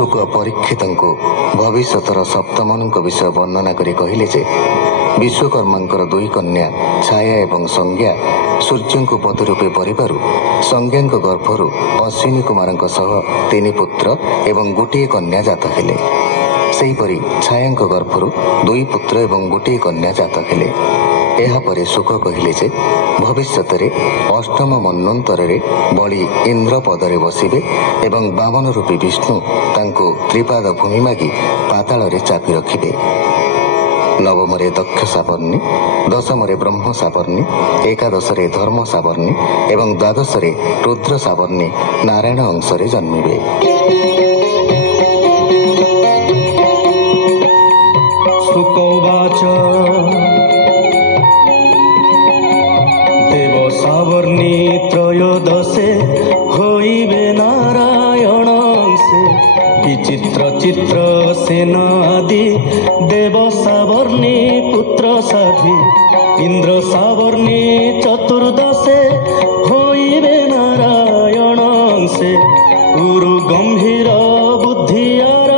शुक परीक्षित भविष्यतर सप्तमनुक विषय वर्णना करी कहले जे विश्वकर्मांकर दुई कन्या छाया एवं संज्ञा सूर्य को पति रूपे परिबारु संज्ञा गर्भरु अश्विनी कुमार तीन पुत्र एवं गोटे कन्या जात हेले। सेहीपरि छाया गर्भरु दुई पुत्र एवं गोटे कन्या जात हेले। एहापरे शुक कहले जे भविष्यत अष्टम मन्वंतर बलि इंद्र पदरे बसिबे एवं बामन रूपी विष्णु तांको त्रिपाद भूमि मागी पाताल चापी रखिबे। नवम दक्ष सावर्णी, दशम ब्रह्म सावर्णी, एकादश धर्म सावर्णी एवं द्वादश रुद्र सावर्णी नारायण अंशरे जन्मिबे। शुकवाच देव सावर्णी त्रयोदशे होइबे नारायण अंशे विचित्र चित्र सेनादि देव सावर्णी पुत्र साधी इंद्र सावर्णी चतुर्दशे होइबे नारायण अंशे गुरु गंभीर बुद्धियार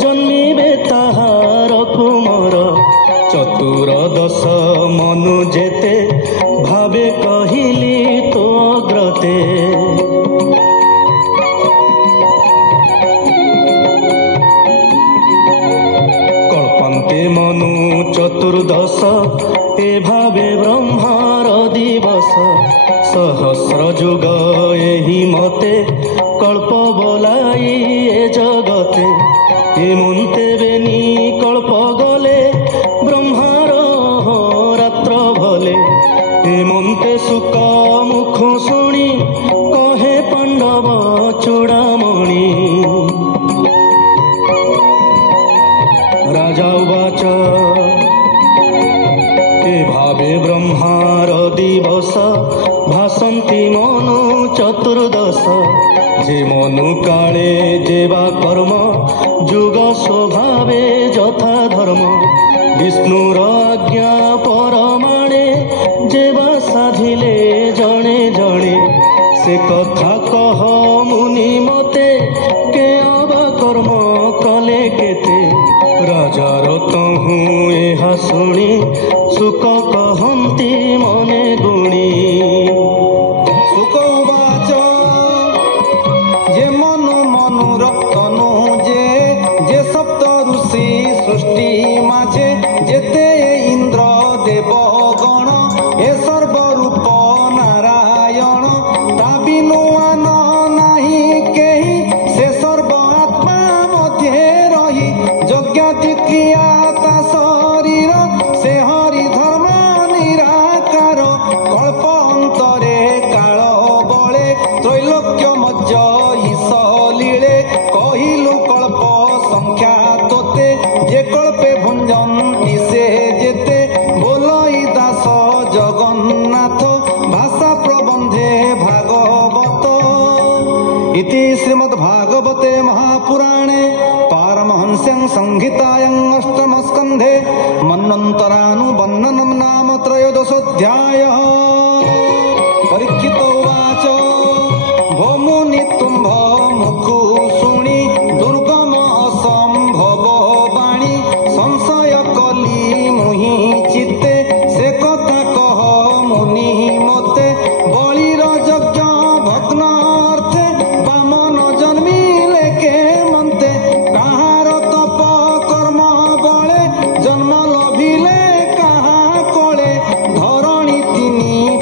जन्मिबे ताहार कुमार चतुर्दश मनु जेते भावे कहिली तो अग्रते मनु चतुर्दश ए भावे ब्रह्मार दिवस सहस्र जुग एहि मते कल्प बोलाई ए जगते हेमंते बेनी कल्प गले ब्रह्मार रात्र भले हेमंते सुक मुख शुणी कहे पांडव चूड़ामणि राजा उवाच ए भावे ब्रह्मार दिवस भासन्ति मनु चतुर्दश जे मनु काले जेवा कर्म जुग स्वभावे यथा धर्म विष्णुर आज्ञा परमाणे जेवा साधिले जणे जणे से कथा कह मुनि मते के अबा कर्म कले केते राजार तहु एहा शुणी सुक कहन्ति मने गुणी। शुक उवाच जे मनु मनु रतनु जे सप्त ऋषि सृष्टि माझे जेते इंद्र देव गण ए सर्वरूप नारायण ता बिनुआन नाही केही से सर्व आत्मा मध्ये रही यज्ञाति क्रिया ता शरीर से हरि धर्म निराकार कल्प अंतरे काल बळे त्रैलोक्य मज्ज ईश लीले कहिलु कल्प संख्या तोते जे कल्पे भुंजन्ति से जेते बोलई दास जगन्नाथ भाषा प्रबंधे भागवत इति श्रीमद्भागवते महापुराणे पारमहंस्यां संहितायां अष्टमस्कन्धे मन्वन्तरानुवर्णनं नाम त्रयोदशोऽध्यायः। परीक्षित उवाच भो मुनि तुम्भ मुखु शुणि दुर्गम असंभव वाणी संशय कली मुहि चित्ते से कथा कह मुनि मते बलिर यज्ञ भग्नार्थे बामन जन्मिले के मन्ते काहार तप कर्म बळे जन्म लभिले काहा कोळे धरणी तिनी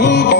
ନାହିଁ